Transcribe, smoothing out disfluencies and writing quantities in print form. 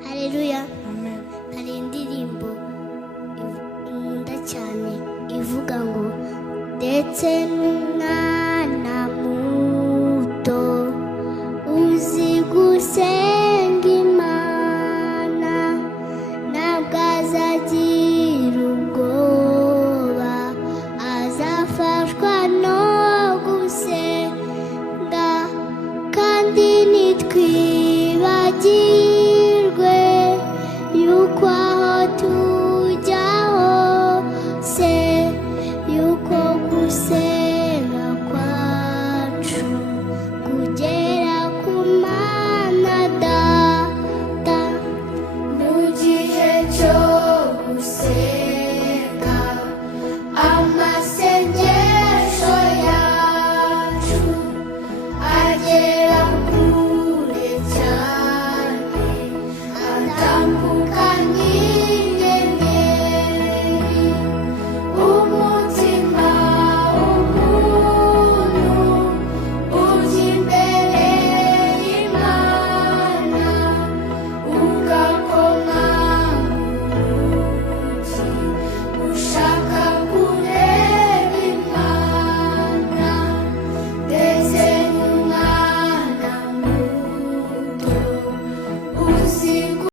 Haleluya. Amen. Hari indirimbo nkunda cyane ivuga ngo ndetse n'umwana muto uzi gusenga Imana ntabwo azagira ubwoba, azafashwa no gusenga kandi ntitwibagirwe yuko aho tujya hose yuko gusenga kwacu kugera ku Mana Data. Mu gihe cyo gusenga amasengesho yacu agera kure cyane atandukanye